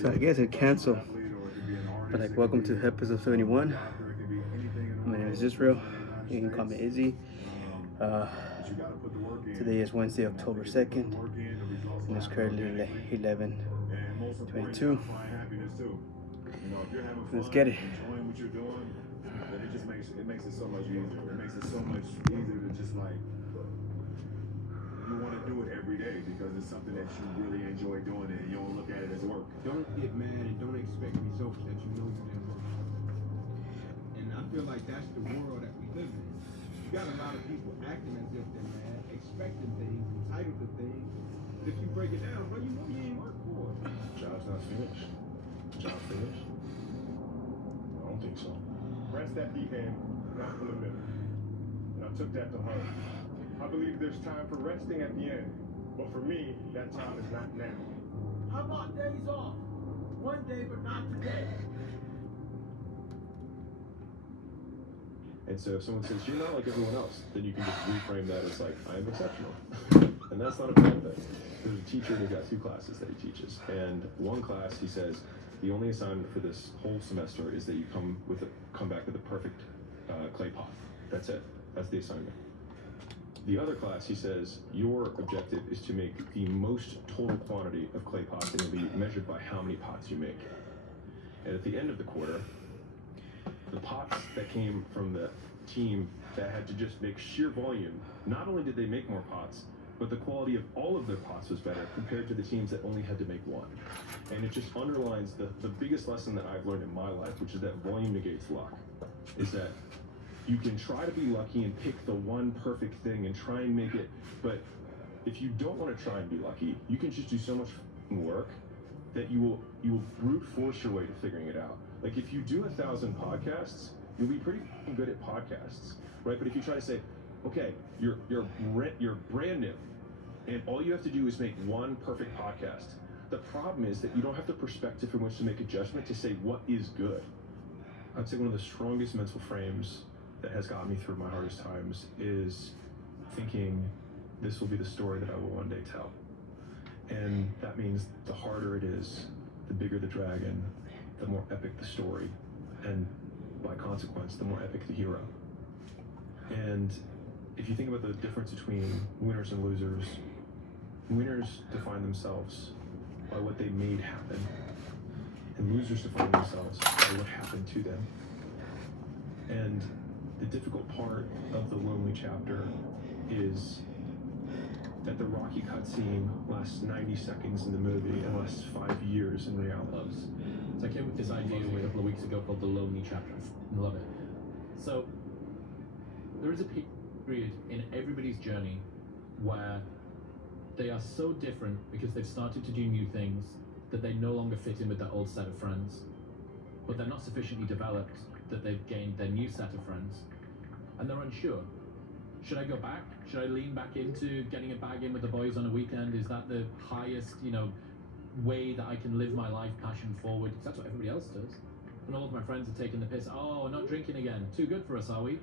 So I guess it canceled. But like, welcome to episode 71. My name is Israel. You can call me Izzy. Today is Wednesday, October 2nd, and it's currently 11:22. Let's get it. But it just makes it so much easier. It makes it so much easier to just like you want to do it every day because it's something that you really enjoy doing and you don't look at it as work. Don't get mad and don't expect results that you know you didn't work for. And I feel like that's the world that we live in. You got a lot of people acting as if they're mad, expecting things, entitled to things. But if you break it down, bro, you know you ain't worked for it. Job's not finished. Job finished? I don't think so. Rest that weekend, not for the middle. And I took that to heart. I believe there's time for resting at the end. But for me, that time is not now. How about days off? One day, but not today. And so if someone says, you're not like everyone else, then you can just reframe that as like, I am exceptional. And that's not a bad thing. There's a teacher and he's got 2 classes that he teaches. And one class, he says, the only assignment for this whole semester is that you come back with a perfect clay pot. That's it. That's the assignment. The other class, he says, your objective is to make the most total quantity of clay pots, and it'll be measured by how many pots you make. And at the end of the quarter, the pots that came from the team that had to just make sheer volume, not only did they make more pots, but the quality of all of their pots was better compared to the teams that only had to make one. And it just underlines the biggest lesson that I've learned in my life, which is that volume negates luck. Is that you can try to be lucky and pick the one perfect thing and try and make it, but if you don't want to try and be lucky, you can just do so much work that you will brute force your way to figuring it out. Like if you do 1,000 podcasts, you'll be pretty good at podcasts, right? But if you try to say, okay, you're brand new, and all you have to do is make one perfect podcast. The problem is that you don't have the perspective from which to make a judgment to say what is good. I'd say one of the strongest mental frames that has gotten me through my hardest times is thinking this will be the story that I will one day tell. And that means the harder it is, the bigger the dragon, the more epic the story, and by consequence, the more epic the hero. And if you think about the difference between winners and losers, winners define themselves by what they made happen, and losers define themselves by what happened to them. And the difficult part of the lonely chapter is that the Rocky cutscene lasts 90 seconds in the movie and lasts 5 years in reality. So I came with this idea a couple of weeks ago called the lonely chapter. I love it. So there is a period in everybody's journey where they are so different because they've started to do new things that they no longer fit in with their old set of friends, but they're not sufficiently developed that they've gained their new set of friends, and they're unsure. Should I go back? Should I lean back into getting a bag in with the boys on a weekend? Is that the highest, way that I can live my life, passion forward? Because that's what everybody else does. And all of my friends are taking the piss. Oh, not drinking again. Too good for us, are we?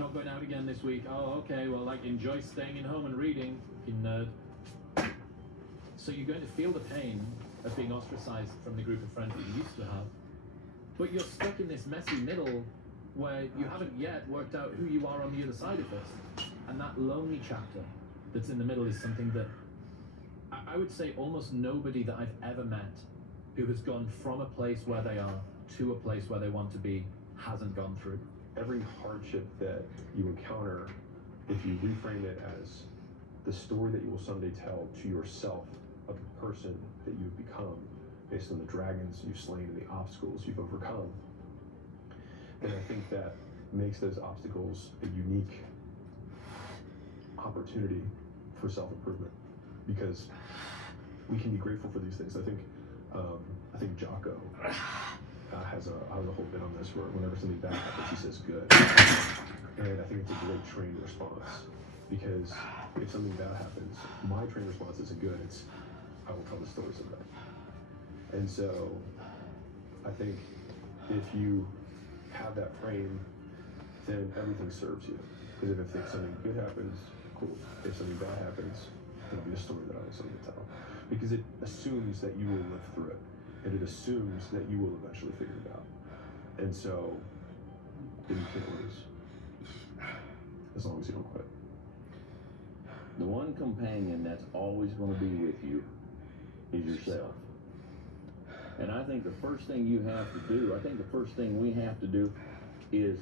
Not going out again this week. Oh, okay. Well, enjoy staying in home and reading. You nerd. So you're going to feel the pain of being ostracized from the group of friends that you used to have. But you're stuck in this messy middle where you haven't yet worked out who you are on the other side of this. And that lonely chapter that's in the middle is something that I would say almost nobody that I've ever met who has gone from a place where they are to a place where they want to be hasn't gone through. Every hardship that you encounter, if you reframe it as the story that you will someday tell to yourself of the person that you've become based on the dragons you've slain and the obstacles you've overcome, then I think that makes those obstacles a unique opportunity for self-improvement, because we can be grateful for these things. I think Jocko has a whole bit on this where whenever something bad happens, he says good. And I think it's a great trained response, because if something bad happens, my trained response isn't good. It's, I will tell the story someday. And so I think if you have that frame, then everything serves you. Because if something good happens, cool. If something bad happens, it'll be a story that I will someday tell. Because it assumes that you will live through it. and it assumes that you will eventually figure it out. And so, then you can't lose, as long as you don't quit. The one companion that's always going to be with you is yourself. And I think the first thing you have to do, I think the first thing we have to do is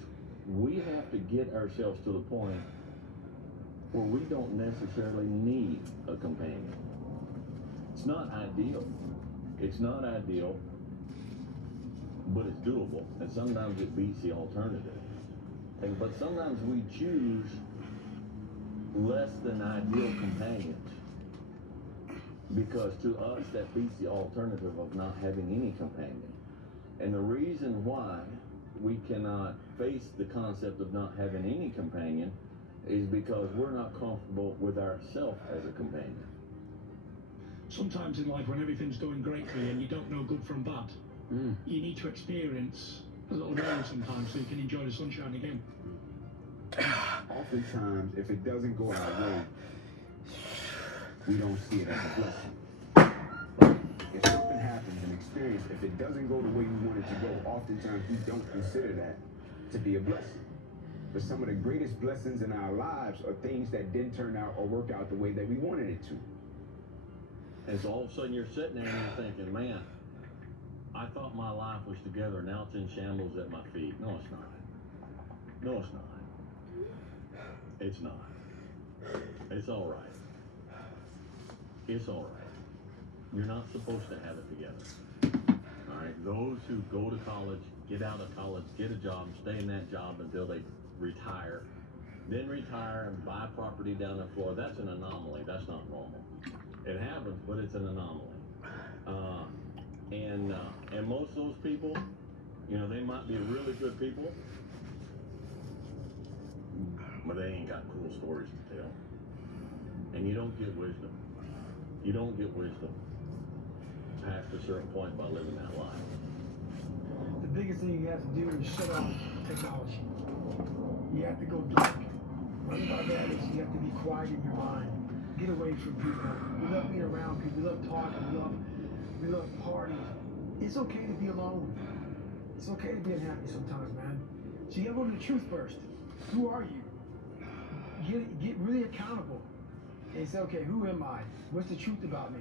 we have to get ourselves to the point where we don't necessarily need a companion. It's not ideal. It's not ideal, but it's doable. And sometimes it beats the alternative. But sometimes we choose less than ideal companions, because to us that beats the alternative of not having any companion. And the reason why we cannot face the concept of not having any companion is because we're not comfortable with ourselves as a companion. Sometimes in life when everything's going great for you and you don't know good from bad, you need to experience a little rain sometimes so you can enjoy the sunshine again. Oftentimes, if it doesn't go our way, we don't see it as a blessing. If something happens, an experience, if it doesn't go the way we want it to go, oftentimes we don't consider that to be a blessing. But some of the greatest blessings in our lives are things that didn't turn out or work out the way that we wanted it to. And so all of a sudden you're sitting there and you're thinking, man, I thought my life was together, now it's in shambles at my feet. No, it's not. No, it's not. It's not. It's all right. It's all right. You're not supposed to have it together. All right? Those who go to college, get out of college, get a job, stay in that job until they retire, then retire and buy property down in Florida, that's an anomaly. That's not normal. It happens, but it's an anomaly. And most of those people, you know, they might be really good people, but they ain't got cool stories to tell. And you don't get wisdom. You don't get wisdom past a certain point by living that life. The biggest thing you have to do is shut off technology. You have to go dark. What about that is you have to be quiet in your mind. Get away from people. We love being around people. We love talking. We love parties. It's okay to be alone. It's okay to be unhappy sometimes, man. So you gotta go to the truth first. Who are you? Get really accountable. And say, okay, who am I? What's the truth about me?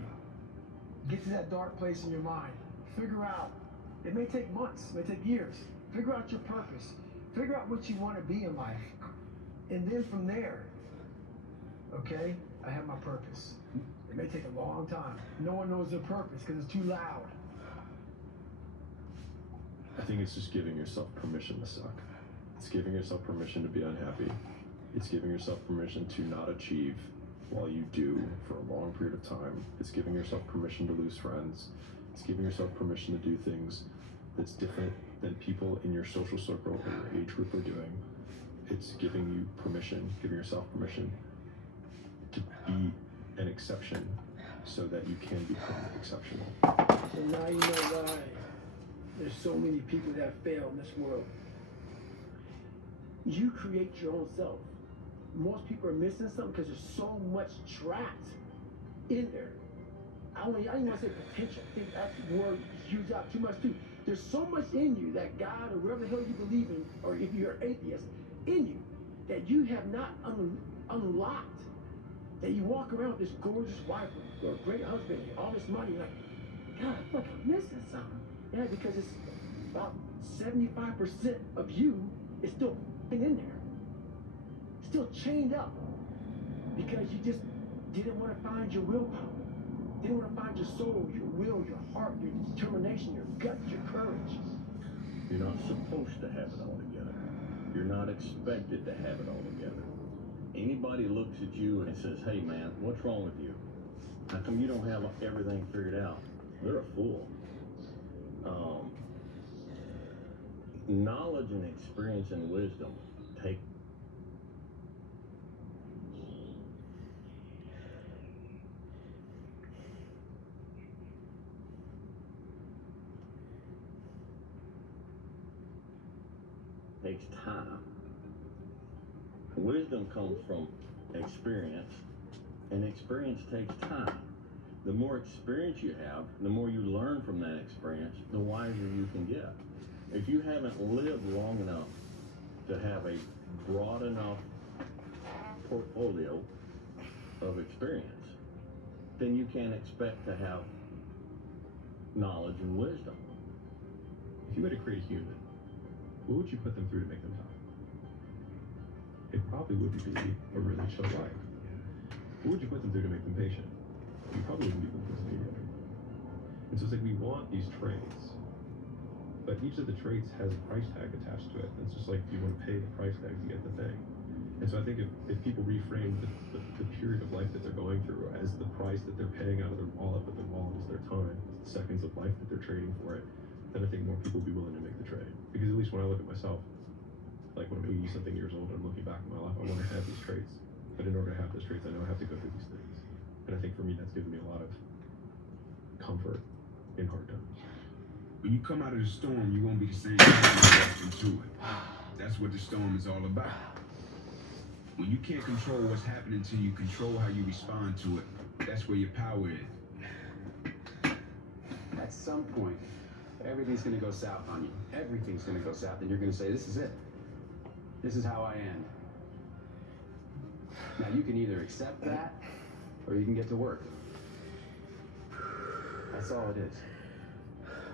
Get to that dark place in your mind. Figure out. It may take months, it may take years. Figure out your purpose. Figure out what you want to be in life. And then from there, okay, I have my purpose. It may take a long time. No one knows their purpose because it's too loud. I think it's just giving yourself permission to suck. It's giving yourself permission to be unhappy. It's giving yourself permission to not achieve while you do for a long period of time. It's giving yourself permission to lose friends. It's giving yourself permission to do things that's different than people in your social circle or your age group are doing. It's giving you permission, giving yourself permission to be an exception so that you can become exceptional. So now you know why there's so many people that fail in this world. You create your own self. Most people are missing something because there's so much trapped in there. I don't even want to say potential. I think that word is used out too much too. There's so much in you that God or whatever the hell you believe in, or if you're an atheist, in you that you have not unlocked. That you walk around with this gorgeous wife or a great husband, all this money, you're like, God, I feel like I'm missing something. Yeah, because it's about 75% of you is still in there. Still chained up. Because you just didn't want to find your willpower. Didn't want to find your soul, your will, your heart, your determination, your guts, your courage. You're not supposed to have it all together. You're not expected to have it all together. Anybody looks at you and says, hey man, what's wrong with you? How come you don't have everything figured out? They're a fool. Knowledge and experience and wisdom take time. Wisdom comes from experience, and experience takes time. The more experience you have, the more you learn from that experience, the wiser you can get. If you haven't lived long enough to have a broad enough portfolio of experience, then you can't expect to have knowledge and wisdom. If you had to create a human, what would you put them through to make them tough? It probably wouldn't be a really chill life. What would you put them through to make them patient? You probably wouldn't be putting this together. And so it's like we want these traits, but each of the traits has a price tag attached to it. It's just like you want to pay the price tag to get the thing. And so I think if people reframe the period of life that they're going through as the price that they're paying out of their wallet, but their wallet is their time, it's the seconds of life that they're trading for it, then I think more people will be willing to make the trade. Because at least when I look at myself, like when I'm 80-something years old and I'm looking back in my life, I want to have these traits. But in order to have those traits, I know I have to go through these things. And I think for me, that's given me a lot of comfort in hard times. When you come out of the storm, you won't be the same person you walked into it. That's what the storm is all about. When you can't control what's happening to you, control how you respond to it. That's where your power is. At some point, everything's gonna go south on you. Everything's gonna go south, and you're gonna say, this is it. This is how I end. Now, you can either accept that, or you can get to work. That's all it is.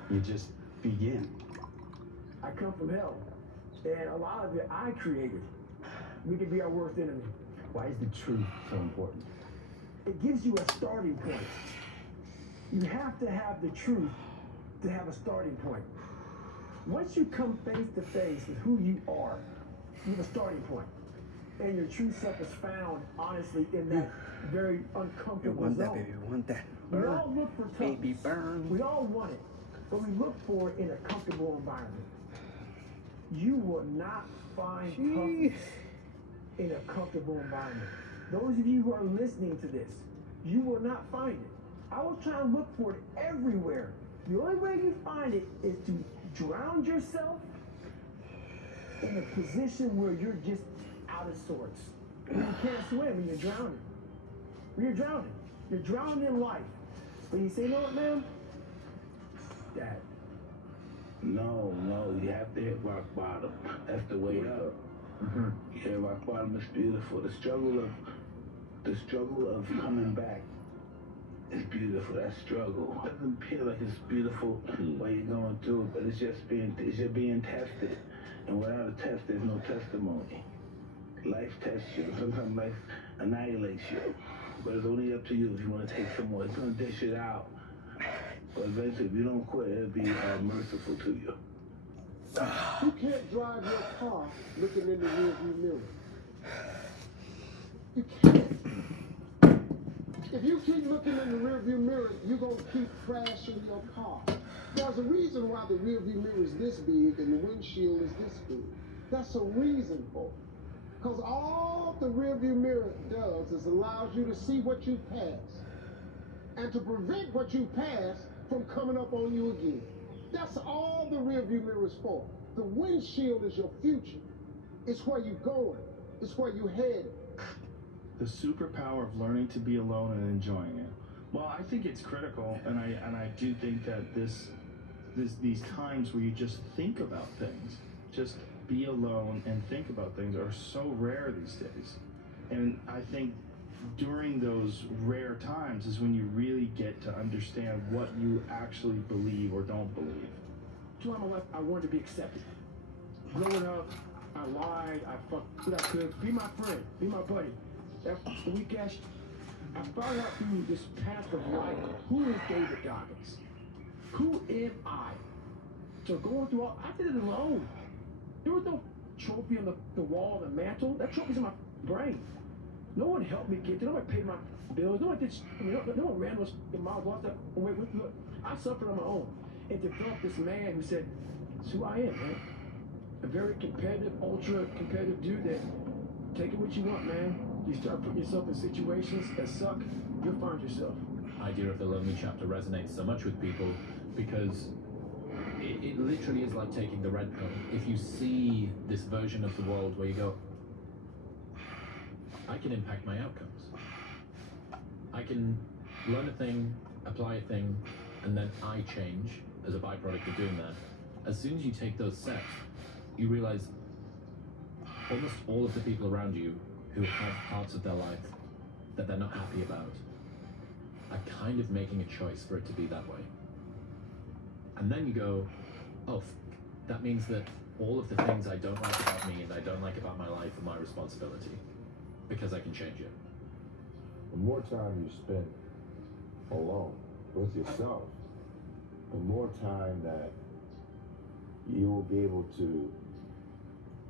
You just begin. I come from hell, and a lot of it I created. We can be our worst enemy. Why is the truth so important? It gives you a starting point. You have to have the truth to have a starting point. Once you come face to face with who you are, you have a starting point. And your true self is found, honestly, in that very We uncomfortable want that, zone. baby. We want that. We Burn. all look for Baby, toughness. burn. We all want it, but we look for it in a comfortable environment. You will not find toughness in a comfortable environment. Those of you who are listening to this, you will not find it. I will try and look for it everywhere. The only way you find it is to drown yourself in a position where you're just out of sorts. When you can't swim and you're drowning. When you're drowning. You're drowning in life. But you say, you know what, man? Dad. No, you have to hit rock bottom. That's the way up. You hit rock bottom is beautiful. The struggle of coming back is beautiful. That struggle doesn't feel like it's beautiful while you're going through it, but you're being tested. And without a test, there's no testimony. Life tests you. Sometimes life annihilates you. But it's only up to you if you want to take some more. It's going to dish it out. But eventually, if you don't quit, it'll be merciful to you. You can't drive your car looking in the rearview mirror. You can't. If you keep looking in the rearview mirror, you're going to keep crashing your car. There's a reason why the rearview mirror is this big and the windshield is this big. That's a reason for it. Because all the rearview mirror does is allows you to see what you passed and to prevent what you passed from coming up on you again. That's all the rearview mirror is for. The windshield is your future. It's where you're going. It's where you're headed. The superpower of learning to be alone and enjoying it. Well, I think it's critical, and I do think that these times where you just think about things, just be alone and think about things, are so rare these days. And I think during those rare times is when you really get to understand what you actually believe or don't believe. Throughout my life, I wanted to be accepted. Growing up, I lied, I fucked what I could. Be my friend, be my buddy. After the week, I found out through this path of life, who is David Goggins? Who am I? So going through all, I did it alone. There was no trophy on the wall, the mantle. That trophy's in my brain. No one helped me get there. No one paid my bills. No one did. No one ran those miles. Lost that. Wait, look, I suffered on my own. And developed this man who said, "It's who I am, man." A very competitive, ultra competitive dude that take it what you want, man. You start putting yourself in situations that suck, you'll find yourself. Idea of the lonely chapter resonates so much with people because it literally is like taking the red pill. If you see this version of the world where you go, I can impact my outcomes. I can learn a thing, apply a thing, and then I change as a byproduct of doing that. As soon as you take those steps, you realize almost all of the people around you who have parts of their life that they're not happy about are kind of making a choice for it to be that way. And then you go, oh, that means that all of the things I don't like about me and I don't like about my life are my responsibility, because I can change it. The more time you spend alone with yourself, the more time that you will be able to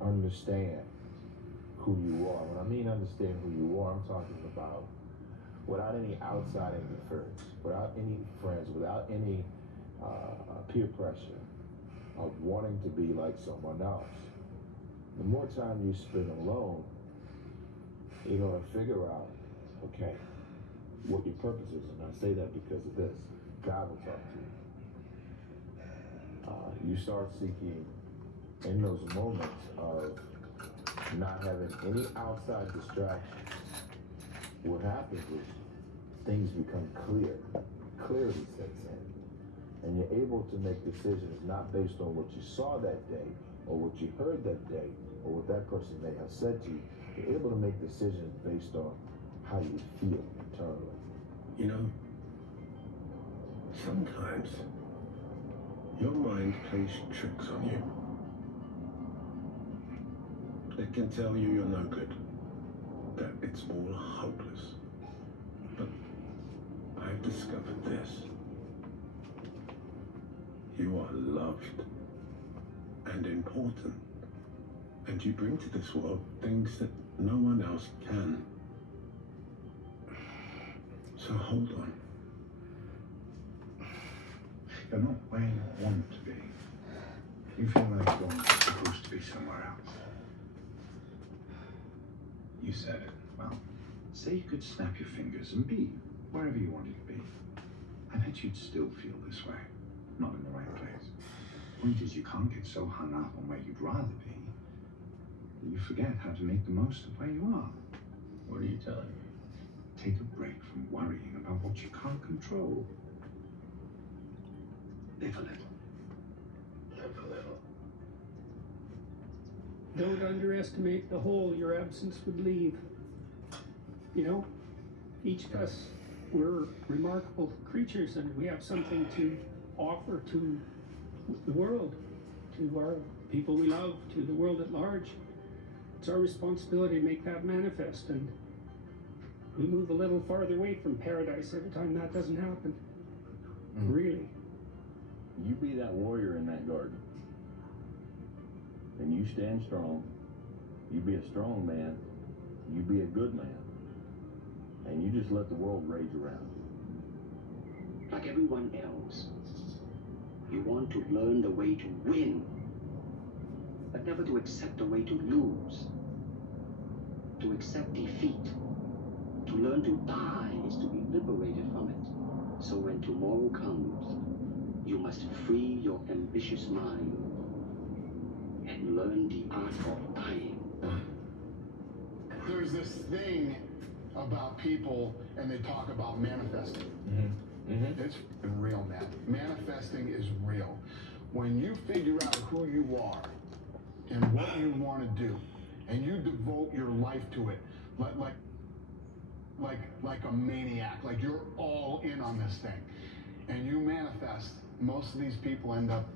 understand who you are. When I mean understand who you are, I'm talking about without any outside interference, without any friends, without any peer pressure of wanting to be like someone else. The more time you spend alone, you're going to figure out, okay, what your purpose is. And I say that because of this. God will talk to you. You start seeking in those moments of not having any outside distractions. What happens is things become clear. Clarity sets in. And you're able to make decisions not based on what you saw that day or what you heard that day or what that person may have said to you. You're able to make decisions based on how you feel internally. You know, sometimes your mind plays tricks on you. It can tell you you're no good, that it's all hopeless. But I've discovered this. You are loved and important, and you bring to this world things that no one else can. So hold on. You're not where you want to be. You feel like you're supposed to be somewhere else. You said it. Well, say you could snap your fingers and be wherever you wanted to be. I bet you'd still feel this way. Not in the right place. Point is, you can't get so hung up on where you'd rather be that you forget how to make the most of where you are. What are you telling me? Take a break from worrying about what you can't control. Live a little. Live a little. Don't underestimate the hole your absence would leave. You know, each of us, we're remarkable creatures and we have something to offer to the world, to our people we love, to the world at large. It's our responsibility to make that manifest, and we move a little farther away from paradise every time that doesn't happen. Really. You be that warrior in that garden. And you stand strong. You be a strong man. You be a good man. And you just let the world rage around you. Like everyone else, you want to learn the way to win, but never to accept the way to lose. To accept defeat, to learn to die is to be liberated from it. So when tomorrow comes, you must free your ambitious mind and learn the art of dying. There's this thing about people, and they talk about manifesting. It's real, man. Manifesting is real. When you figure out who you are and what you want to do, and you devote your life to it, like a maniac, like you're all in on this thing, and you manifest, most of these people end up,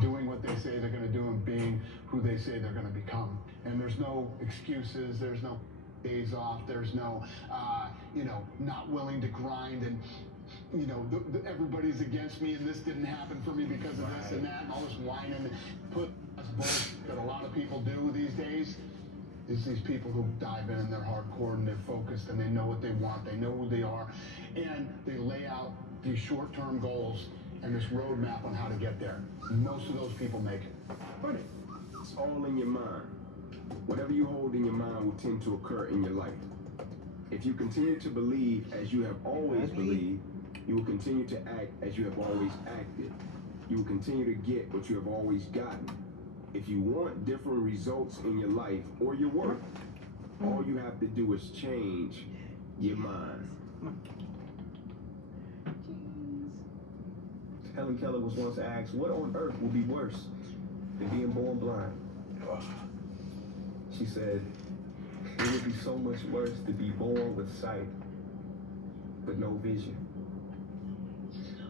doing what they say they're going to do and being who they say they're going to become. And there's no excuses, there's no days off, there's no, not willing to grind and, everybody's against me and this didn't happen for me because of this and that and all this whining. That's bullshit that a lot of people do these days. It's these people who dive in and they're hardcore and they're focused and they know what they want, they know who they are, and they lay out these short-term goals and this roadmap on how to get there. Most of those people make it. But it's all in your mind. Whatever you hold in your mind will tend to occur in your life. If you continue to believe as you have always believed, you will continue to act as you have always acted. You will continue to get what you have always gotten. If you want different results in your life or your work, all you have to do is change your mind. Helen Keller was once asked, what on earth will be worse than being born blind? She said, it would be so much worse to be born with sight, but no vision.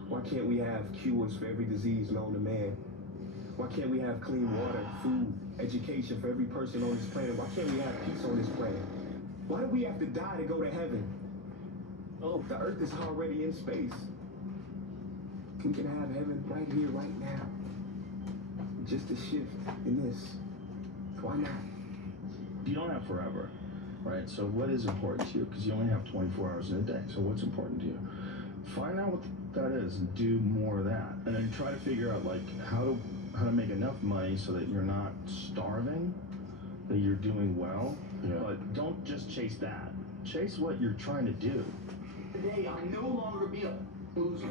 Why can't we have cures for every disease known to man? Why can't we have clean water, food, education for every person on this planet? Why can't we have peace on this planet? Why do we have to die to go to heaven? Oh, the earth is already in space. We can have heaven right here, right now. Just a shift in this. Why not? You don't have forever, right? So what is important to you? Because you only have 24 hours in a day. So what's important to you? Find out what that is and do more of that. And then try to figure out like how to make enough money so that you're not starving, that you're doing well. Yeah. But don't just chase that. Chase what you're trying to do. Today, I'll no longer be a loser.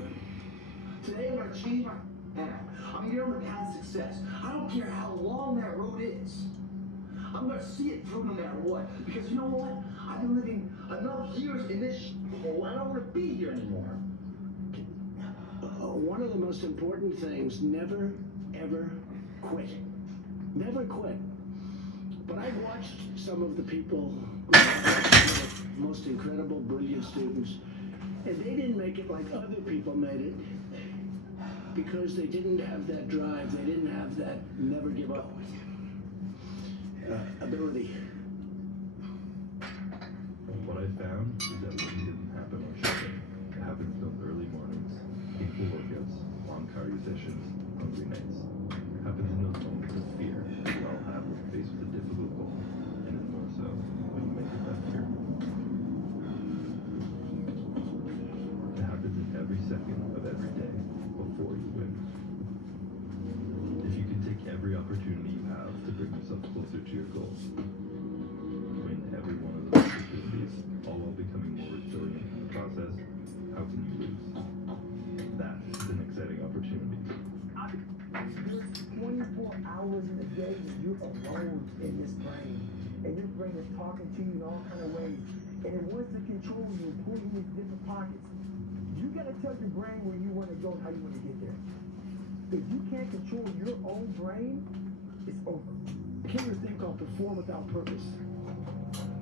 Today, I'm gonna change my path. I'm gonna get on the path of success. I don't care how long that road is. I'm gonna see it through no matter what. Because you know what? I've been living enough years in this hole. I don't wanna be here anymore. One of the most important things, never, ever quit. Never quit. But I've watched some of the people, most incredible, brilliant students, and they didn't make it like other people made it because they didn't have that drive, they didn't have that never give up ability. What I found is that winning didn't happen on shipping. It happens in those early mornings, painful workouts, long cardio sessions, hungry nights. It happens in those moments of fear we all have when faced with a difficult goal, and then more so when you make it back here. It happens in every second of every day before you win. If you can take every opportunity you have to bring yourself closer to your goals, win every one of those opportunities, all while becoming more resilient in the process, how can you lose? That is an exciting opportunity. There's 24 hours in a day that you're alone in this brain. And your brain is talking to you in all kind of ways. And it wants to control you and pull you into different pockets. You gotta tell your brain where you want to go and how you want to get there. If you can't control your own brain, it's over. There's this thing called perform without purpose.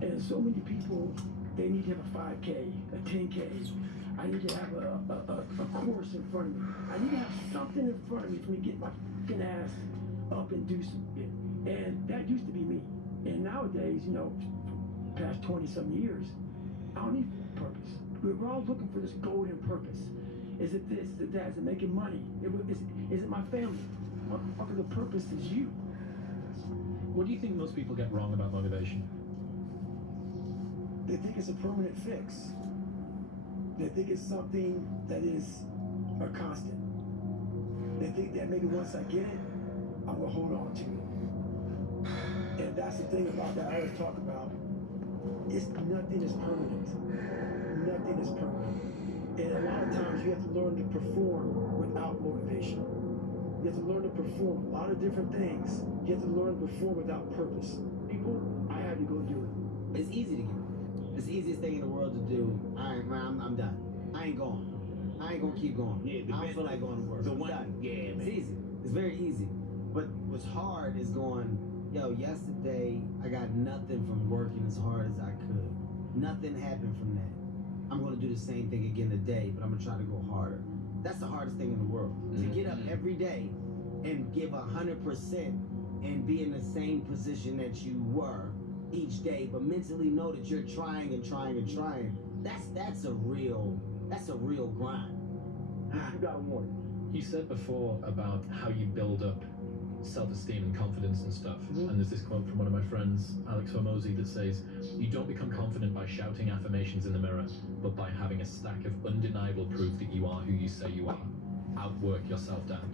And so many people, they need to have a 5K, a 10K. I need to have a course in front of me. I need to have something in front of me for me to get my fucking ass up and do something. And that used to be me. And nowadays, you know, past 20-some years, I don't need purpose. We're all looking for this golden purpose. Is it this? Is it that? Is it making money? Is it my family? Motherfucker, the purpose is you. What do you think most people get wrong about motivation? They think it's a permanent fix. They think it's something that is a constant. They think that maybe once I get it, I'm gonna hold on to it. And that's the thing about that I always talk about. Nothing is permanent. Nothing is permanent. And a lot of times you have to learn to perform without motivation. You have to learn to perform a lot of different things. You have to learn to perform without purpose. People, I had to go do it. It's easy to give up. It's the easiest thing in the world to do. All right, man, I'm done. I ain't going. I ain't gonna keep going. Yeah, I don't feel like going to work. I'm done. Yeah, man. It's easy. It's very easy. But what's hard is going, yo, yesterday I got nothing from working as hard as I could. Nothing happened from that. I'm gonna do the same thing again today, but I'm gonna try to go harder. That's the hardest thing in the world. To get up every day and give 100% and be in the same position that you were each day, but mentally know that you're trying and trying and trying. That's a real grind. You got a warning. You said before about how you build up self-esteem and confidence and stuff. And there's this quote from one of my friends, Alex Hormozy, that says, you don't become confident by shouting affirmations in the mirror, but by having a stack of undeniable proof that you are who you say you are. Outwork your self-doubt.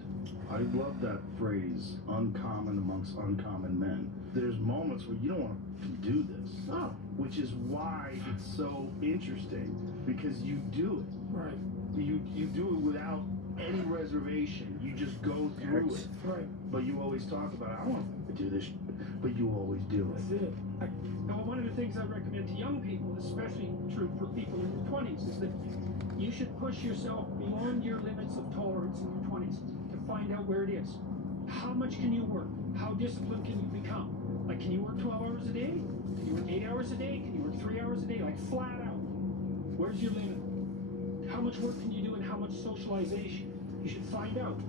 I love that phrase, uncommon amongst uncommon men. There's moments where you don't want to do this, which is why it's so interesting, because you do it. Right. You do it without any reservation. You just go through it. Right. But you always talk about, I want to do this, but you always do it. That's it. Now, one of the things I recommend to young people, especially true for people in their 20s, is that you should push yourself beyond your limits of tolerance in your 20s to find out where it is. How much can you work? How disciplined can you become? Like, can you work 12 hours a day? Can you work 8 hours a day? Can you work 3 hours a day? Like, flat out. Where's your limit? How much work can you do and how much socialization? You should find out.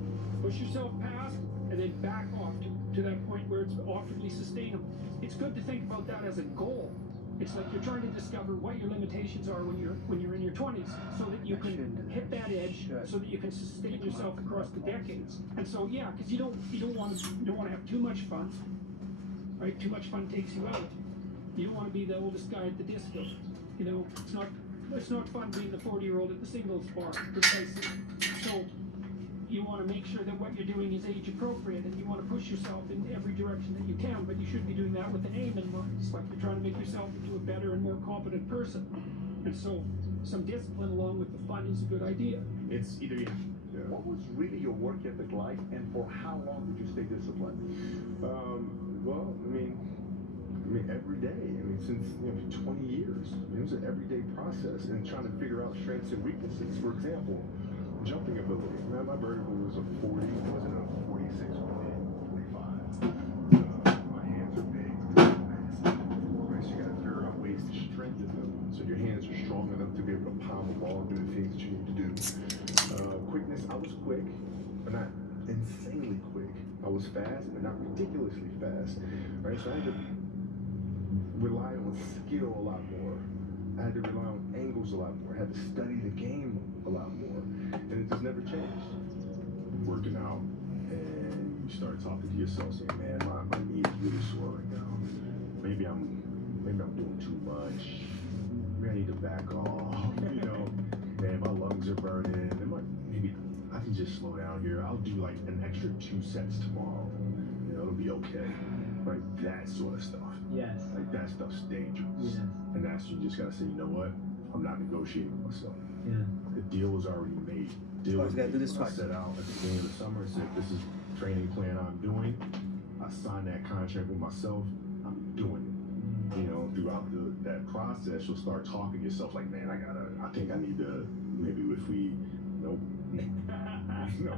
Push yourself past and then back off to that point where it's awkwardly sustainable. It's good to think about that as a goal. It's like you're trying to discover what your limitations are when you're in your 20s, so that you can hit that edge, so that you can sustain yourself across the decades. And so yeah, because you don't want to have too much fun, right? Too much fun takes you out. You don't want to be the oldest guy at the disco. You know, it's not fun being the 40-year-old at the singles bar, precisely. So you want to make sure that what you're doing is age appropriate, and you want to push yourself in every direction that you can, but you should be doing that with an aim in mind. It's like you're trying to make yourself into a better and more competent person. And so some discipline along with the fun is a good idea. It's either you. What was really your work ethic like, and for how long did you stay disciplined? Well, I mean, every day. I mean, since 20 years. It was an everyday process, and trying to figure out strengths and weaknesses. For example, jumping ability. Man, my vertical was a 40. It wasn't a 46 or 45. My hands are big. Massive. Right, so you got to figure out ways to strengthen them, so your hands are strong enough to be able to pound the ball and do the things that you need to do. Quickness. I was quick, but not insanely quick. I was fast, but not ridiculously fast. Right, so I had to rely on skill a lot more. I had to rely on angles a lot more. I had to study the game a lot more. And it just never changed. Working out, and you start talking to yourself saying, man, my knee is really sore right now. Maybe I'm doing too much. Maybe I need to back off, Man, my lungs are burning. Maybe I can just slow down here. I'll do like an extra 2 sets tomorrow. It'll be okay. Right? That sort of stuff. Yes. Like, that stuff's dangerous. Yes. And that's, you just gotta say, you know what? I'm not negotiating with myself. Yeah. The deal was already made. Always gotta do this When I twice. set out at the beginning of the summer and said, this is training plan I'm doing. I signed that contract with myself. I'm doing it. Throughout that process, you'll start talking to yourself like, man, I think I need to, maybe if we, nope. No.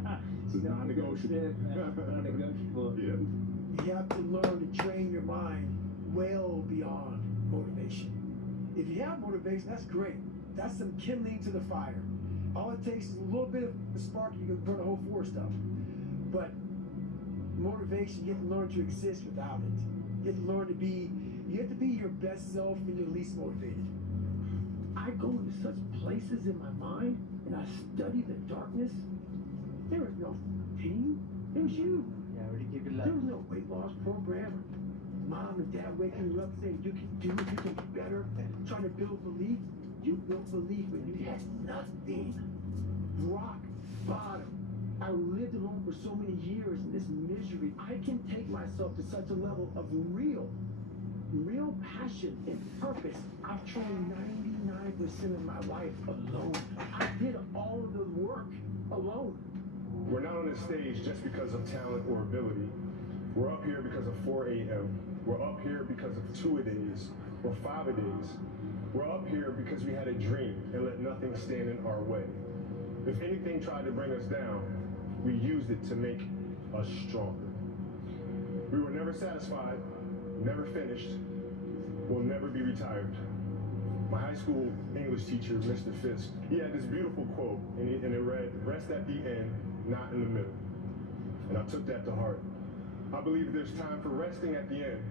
It's non-negotiable. Non-negotiable. Yeah. You have to learn to train your mind well beyond motivation. If you have motivation, that's great. That's some kindling to the fire. All it takes is a little bit of a spark, you can burn the whole forest up. But motivation, you have to learn to exist without it. You have to learn to be, your best self when you're least motivated. I go into such places in my mind and I study the darkness. There is no team. It was you. Yeah, I already give you There was no weight loss program. Mom and dad waking you up saying you can do it, you can be better, trying to build belief. You built belief when you had nothing. Rock bottom. I lived alone for so many years in this misery. I can take myself to such a level of real passion and purpose. I've trained 99% of my life alone. I did all of the work alone. We're not on this stage just because of talent or ability. We're up here because of 4 a.m. We're up here because of 2-a-days or 5-a-days. We're up here because we had a dream and let nothing stand in our way. If anything tried to bring us down, we used it to make us stronger. We were never satisfied, never finished, will never be retired. My high school English teacher, Mr. Fisk, he had this beautiful quote, and it read, "Rest at the end, not in the middle." And I took that to heart. I believe there's time for resting at the end,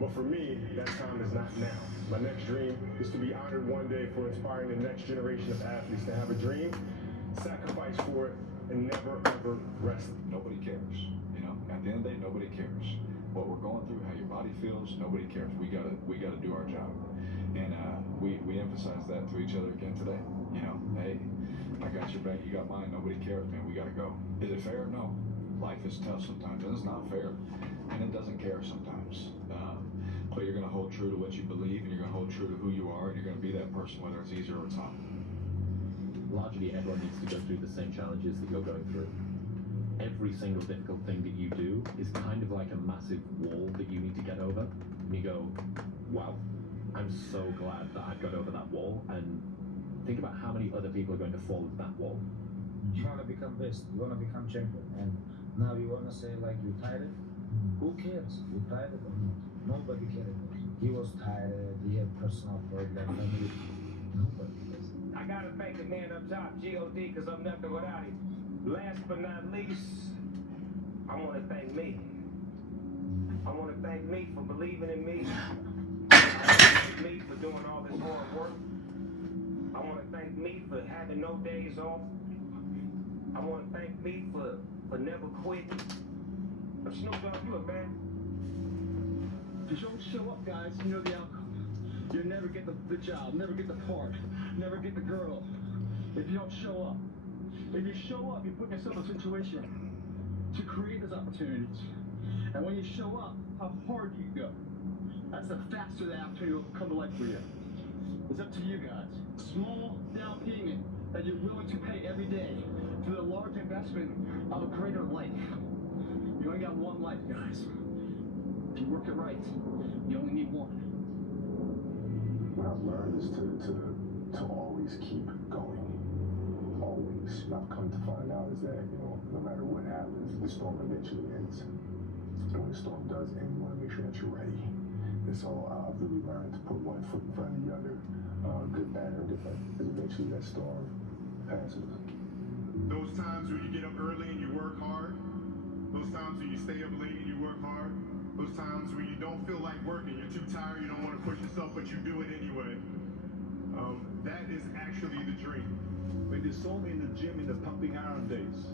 but for me, that time is not now. My next dream is to be honored one day for inspiring the next generation of athletes to have a dream, sacrifice for it, and never ever rest. Nobody cares. At the end of the day, nobody cares. What we're going through, how your body feels, nobody cares. We gotta do our job. And we emphasize that to each other again today. Hey, I got your back, you got mine, nobody cares, man, we gotta go. Is it fair? No. Life is tough sometimes, and it's not fair. And it doesn't care sometimes. But you're gonna hold true to what you believe, and you're gonna hold true to who you are, and you're gonna be that person whether it's easy or it's hard. largely everyone needs to go through the same challenges that you're going through. Every single difficult thing that you do is kind of like a massive wall that you need to get over. And you go, wow, I'm so glad that I've got over that wall. And think about how many other people are going to fall into that wall. You want to become best, you want to become champion, and now you want to say like you're tired. Who cares? You tired or not? Nobody cares. He was tired, he had personal problems, nobody cares. I gotta thank the man up top, G.O.D., because I'm nothing without him. Last but not least, I want to thank me. I want to thank me for believing in me. I want to thank me for doing all this hard work. I want to thank me for having no days off. I want to thank me for never quitting. Snoop Dogg, you a man. If you don't show up, guys, you know the outcome. You'll never get the job, never get the part, never get the girl. If you don't show up. If you show up, you put yourself in a situation to create those opportunities. And when you show up, how hard do you go? That's the faster the opportunity will come to life for you. It's up to you guys. Small down payment that you're willing to pay every day for the large investment of a greater life. You only got one life, guys. If you work it right, you only need one. What I've learned is to always keep going. Always. And I've come to find out is that, no matter what happens, the storm eventually ends. And when the storm does end, you want to make sure that you're ready. And so I've really learned to put one foot in front of the other, good, bad, or different, because eventually that storm passes. Those times when you get up early and you work hard, those times when you stay up late and you work hard, those times when you don't feel like working, you're too tired, you don't want to push yourself, but you do it anyway. That is actually the dream. When they saw me in the gym in the pumping iron days.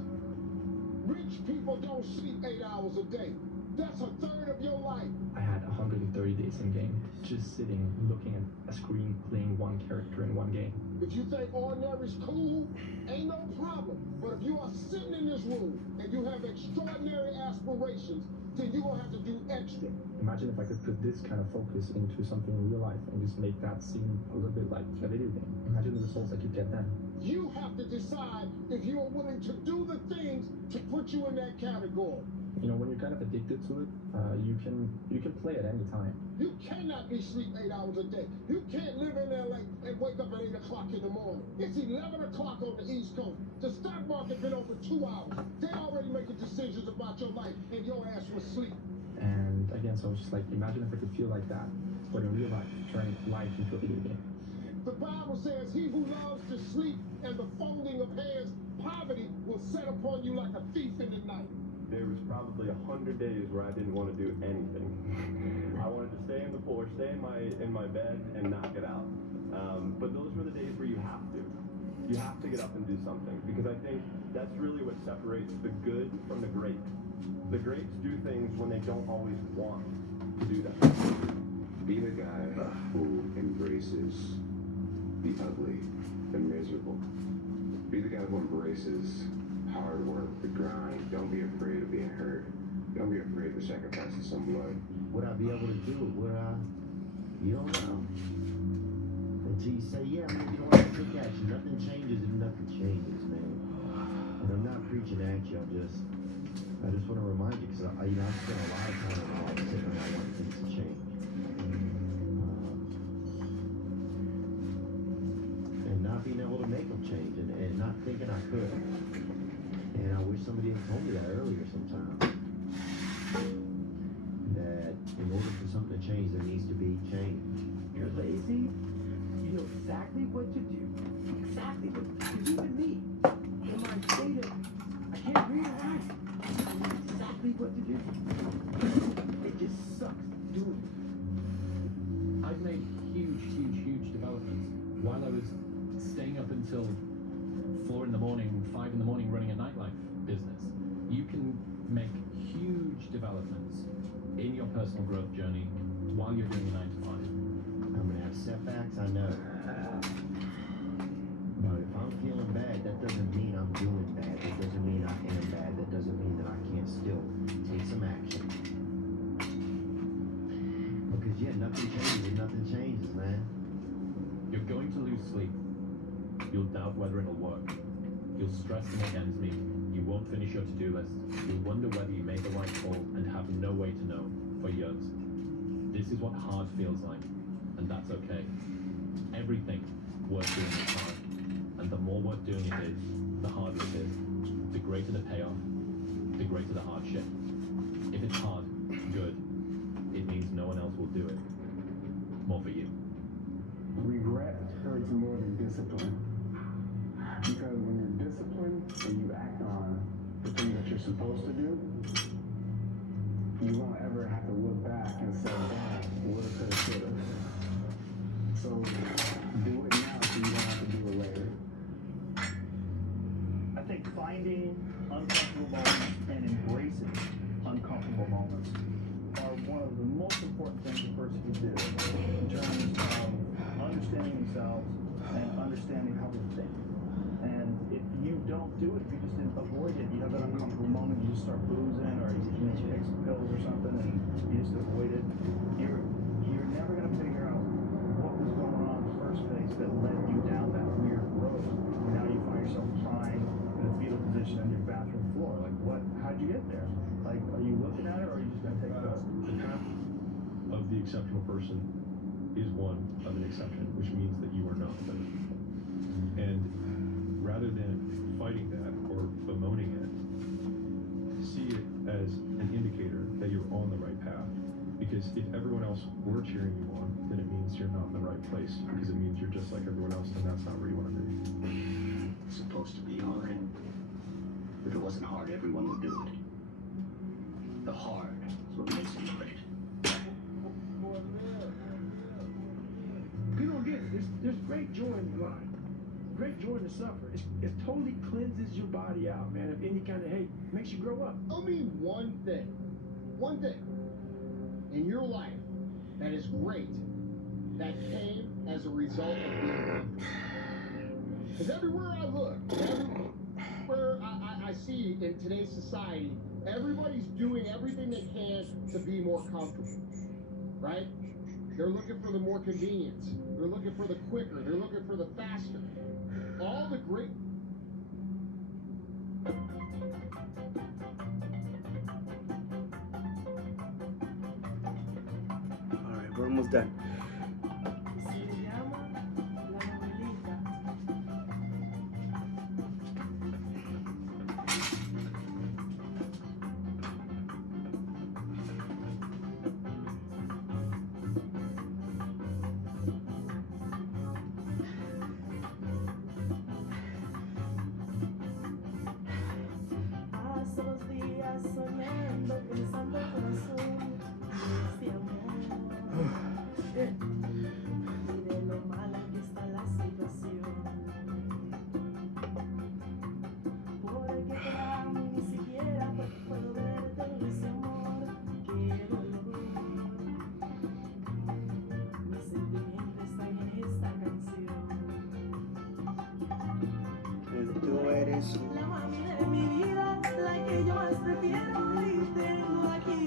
Rich people don't sleep 8 hours a day. That's a third of your life. I had 130 days in game, just sitting, looking at a screen, playing one character in one game. If you think ordinary's cool, ain't no problem. But if you are sitting in this room and you have extraordinary aspirations, then you're gonna have to do extra. Imagine if I could put this kind of focus into something in real life and just make that seem a little bit like a video game. Imagine the results I could get then. You have to decide if you are willing to do the things to put you in that category. When you're kind of addicted to it, you can play at any time. You cannot be sleep 8 hours a day. You can't live in LA and wake up at 8 o'clock in the morning. It's 11 o'clock on the East Coast. The stock market been open 2 hours. They already making decisions about your life, and your ass was asleep. And again, so I was just like, imagine if I could feel like that, but in real life, turning life into a video game. The Bible says, he who loves to sleep and the folding of hands, poverty will set upon you like a thief in the night. There was probably 100 days where I didn't want to do anything. I wanted to stay in the floor, stay in my bed, and knock it out. But those were the days where you have to. You have to get up and do something, because I think that's really what separates the good from the great. The greats do things when they don't always want to do them. Be the guy who embraces the ugly, the miserable. Be the guy who embraces hard work, the grind. Don't be afraid of being hurt. Don't be afraid of sacrificing some blood. Would I be able to do it? You don't know. Until you say, yeah, man, you don't have to take action. Nothing changes if nothing changes, man. And I'm not preaching at you. I just want to remind you, because I spent a lot of time in life sitting and I want things to change. And not being able to make them change, and not thinking I could. And I wish somebody had told me that earlier sometime. That in order for something to change, there needs to be change. You're lazy? You know exactly what to do. Exactly what to do. Even me, in my state of, I can't read or write. I know exactly what to do. It just sucks doing it. I've made huge developments while I was staying up until 4 in the morning, 5 in the morning running a nightlife business. You can make huge developments in your personal growth journey while you're doing a 9 to 5. I'm gonna have setbacks, I know. But if I'm feeling bad, that doesn't mean I'm doing bad. That doesn't mean I am bad. That doesn't mean that I can't still take some action. Because nothing changes, man. You're going to lose sleep. You'll doubt whether it'll work. You'll stress them against me. You won't finish your to-do list. You'll wonder whether you made the right call and have no way to know for years. This is what hard feels like, and that's okay. Everything worth doing is hard, and the more worth doing it is, the harder it is. The greater the payoff, the greater the hardship. If it's hard, good. It means no one else will do it. More for you. Regret hurts more than discipline. Because when you're disciplined and you act on the things that you're supposed to do, you won't ever have to look back and say, damn, woulda, coulda, shoulda. So do it now so you don't have to do it later. I think finding uncomfortable moments and embracing uncomfortable moments are one of the most important things a person can do in terms of understanding themselves and understanding how they think. And if you don't do it, if you just avoid it, you have that uncomfortable moment, you just start boozing, or you take some pills or something, and you just avoid it, you're never going to figure out what was going on in the first place that led you down that weird road. And now you find yourself crying in a fetal position on your bathroom floor. Like, what? How'd you get there? Like, are you looking at it, or are you just going to take pills? The path of the exceptional person is one of an exception, which means that you are not those people. And rather than fighting that or bemoaning it, see it as an indicator that you're on the right path. Because if everyone else were cheering you on, then it means you're not in the right place. Because it means you're just like everyone else, and that's not where you want to be. It's supposed to be hard. If it wasn't hard, everyone would do it. The hard is what makes it great. People don't get it. There's great joy in the grind. Great joy in the suffer. It totally cleanses your body out, man, of any kind of hate. Makes you grow up. Tell me one thing in your life that is great that came as a result of being hungry. Because everywhere I look, everywhere I see in today's society, everybody's doing everything they can to be more comfortable, right? They're looking for the more convenience. They're looking for the quicker. They're looking for the faster. All the great... Alright, we're almost done. Soñando, pensando corazón, este amor. Y de lo mala que está la situación. Porque te amo y ni siquiera puedo verte ese amor. Qué dolor. Mis sentimientos están en esta canción. Tú eres La mami de mi vida, la que yo más prefiero y tengo aquí.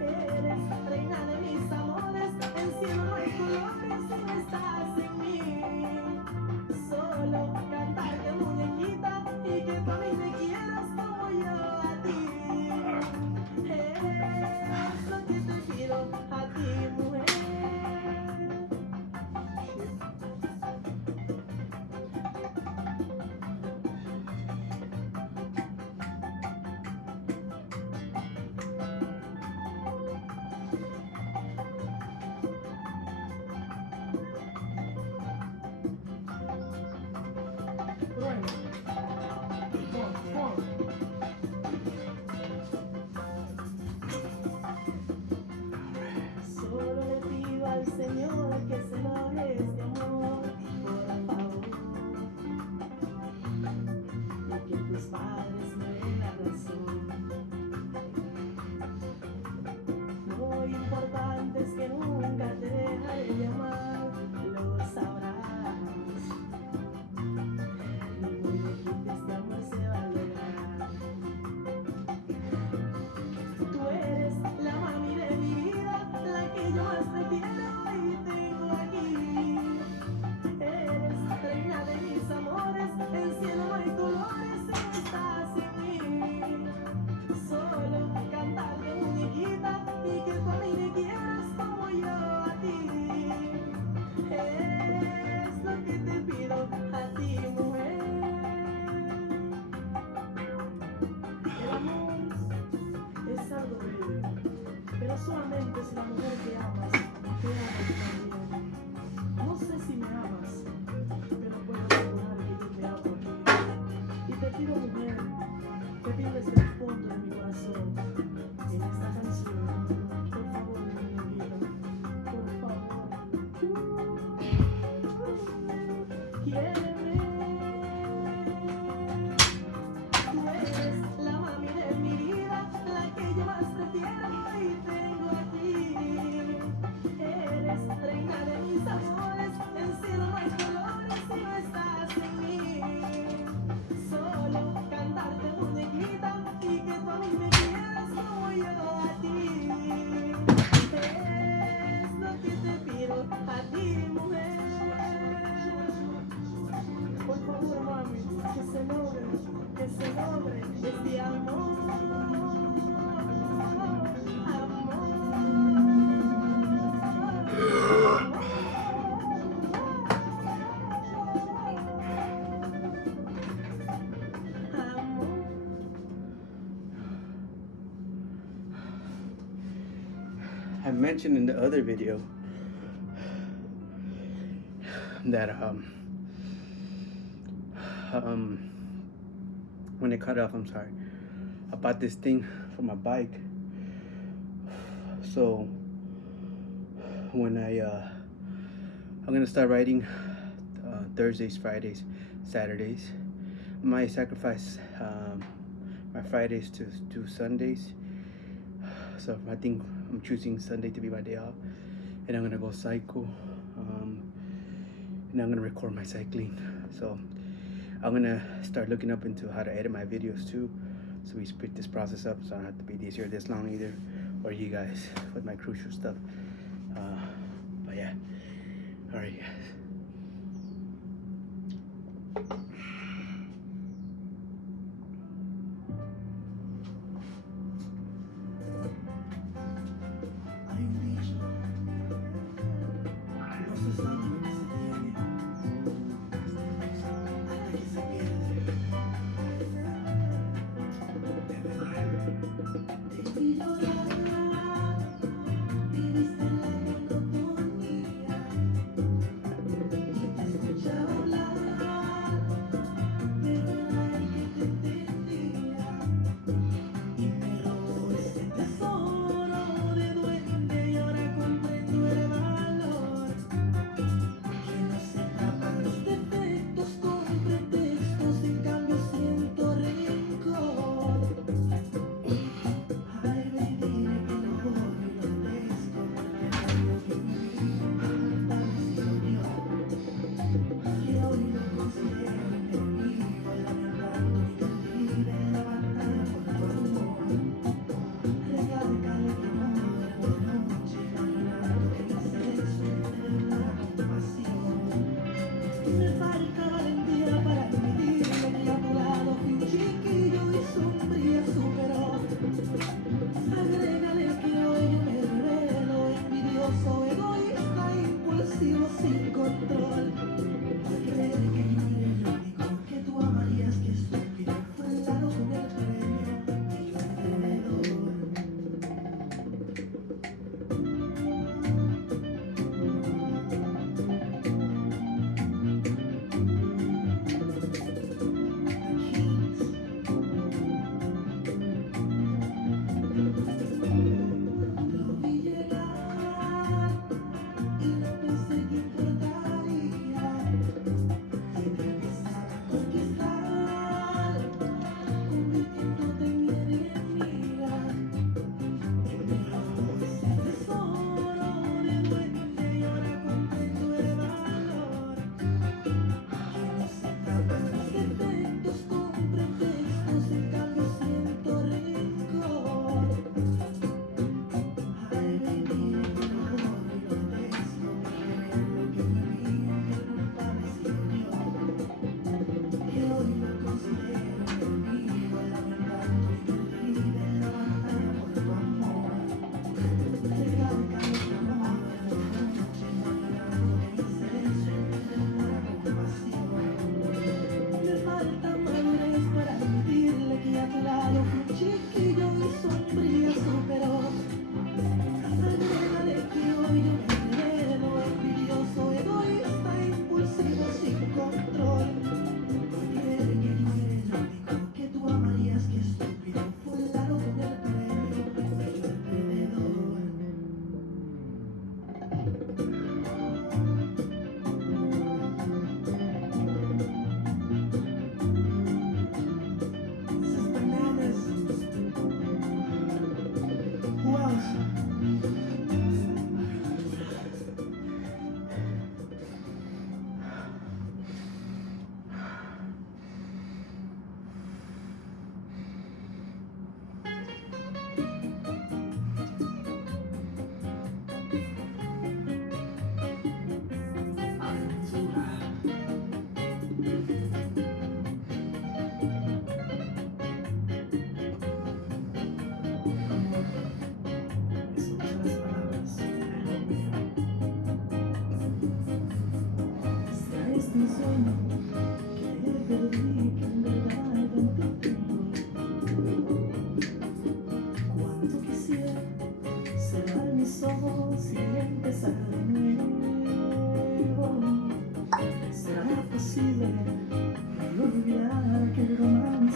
Eres reina de mis amores, el cielo no hay colores si no estás en mí. Solo cantarte muñequita y que tú a mí me quieras como yo a ti. Es lo que te pido a ti, mujer. solamente si la mujer que amas te ama también. No sé si me amas, pero puedo asegurar que yo te amo a ti. Y te pido, mujer, te pido desde el fondo de mi corazón, en esta canción, por favor, mi vida, por favor, quiéreme. Tú eres la mami de mi vida, la que yo más prefiero y tengo aquí. Eres reina de mis amores, el cielo no hay colores si no estás en mí. Solo cantarte muñequita y que tú a mí me quieras como yo a ti. Es lo que te pido a ti, mujer. Por favor, mami, que se logre este amor. I mentioned in the other video that when it cut off, I'm sorry, I bought this thing for my bike. So when I'm gonna start riding Thursdays, Fridays, Saturdays. I might sacrifice my Fridays to do Sundays. So I think I'm choosing Sunday to be my day off, and I'm gonna go cycle, and I'm gonna record my cycling. So I'm gonna start looking up into how to edit my videos too, so we speed this process up, so I don't have to be this year this long either, or you guys with my crucial stuff. But yeah, all right, guys.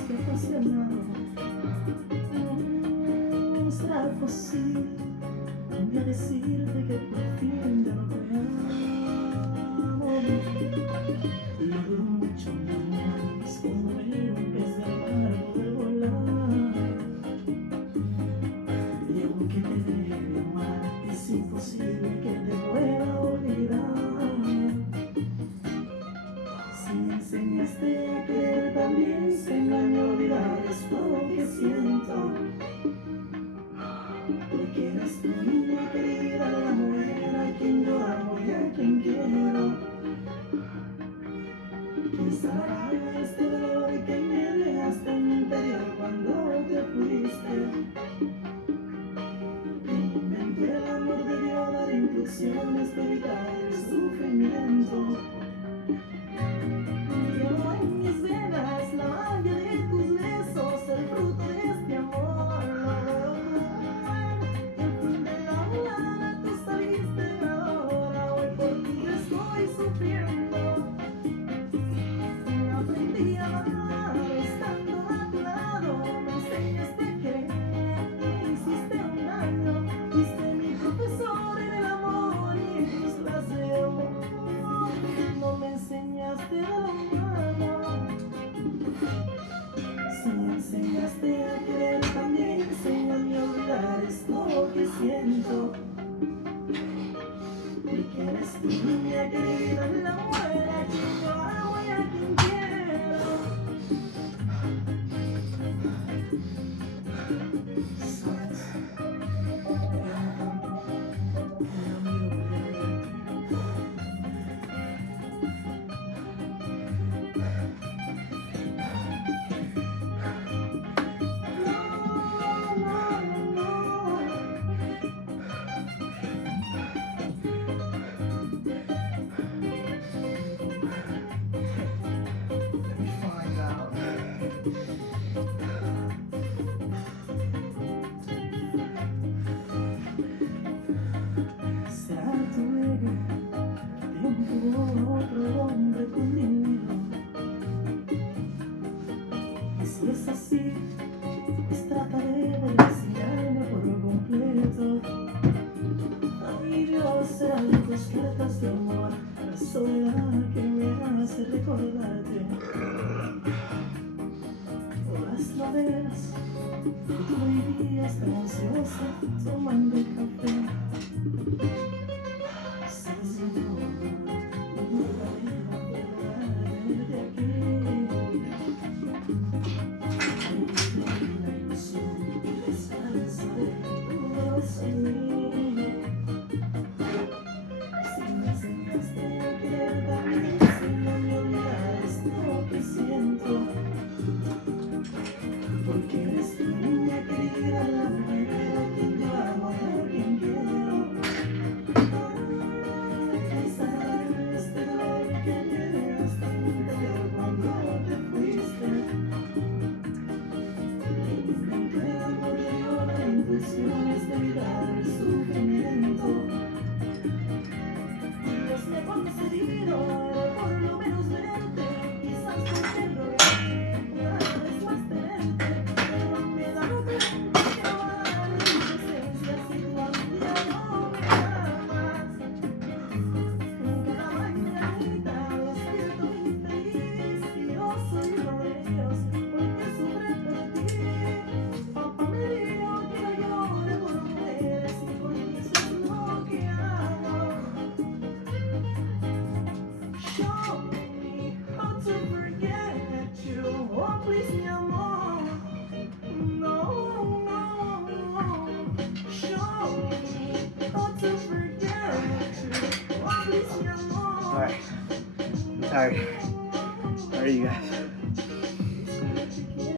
te apasionado. ¿Será posible un día decirte que por fin ya no te amo? Logro mucho más como ver un pez del mar poder volar. Y aunque te deje de amar, es imposible que te pueda olvidar. Si me enseñaste a querer, también enséñame a olvidar esto que siento. Porque eres tu niña querida, la mujer a quien yo amo y a quien quiero. ¿Quién sanará este dolor que me dejaste en mi interior cuando te fuiste? Inventó el amor, debió dar instrucciones para evitar el sufrimiento. Llevo en mis venas la magia de tus besos, el fruto de este amor. Lo veo cruel, el fin de la mañana tú saliste ahora. Hoy por ti yo estoy sufriendo. Aprendí a amar estando a tu lado. Me enseñaste a querer, me hiciste un daño. Fuiste mi profesor en el amor y en tus clases de amor. No me enseñaste de lo malo. Si me enseñaste a querer, también enséñame a olvidar esto que siento. Porque eres tu niña querida, la mujer a quien yo amo y a quien quiero. ¿Sabes? Será tu ego que empujó a otro hombre con dinero. Y si es así, pues trataré de resignarme por completo. Ay Dios, serán tus cartas de amor, la soledad que me hace recordarte. O las novelas que tú vivías tan ansiosa tomando café. Sabes mi amor, nunca dejo de tenerte aquí. La ilusión y la esperanza de que tú vuelvas a mí. Si me enseñaste a querer, también enséñame a olvidar esto que siento. Porque eres tu niña querida, la mujer a quien yo amo y a quien quiero. Este dolor que viene hasta mi interior cuando te fuiste. Inventó el amor, debió dar instrucciones de evitar el sufrimiento. Dios me ha concedido por lo menos verte, quizás porque logré una vez más tenerte, pero me da lo mismo que amar en tu presencia si tú a mi día no me amas. Cada mañanita despierto infeliz y yo soy uno de ellos porque sufre por ti. Papá me dijo que no llore por mujeres y por mí eso es lo que hago. Show me how to forget you. Oh, please, mi amor. No, no. Show me how to forget you. Oh, please, mi amor. Alright. I'm tired. How are you guys?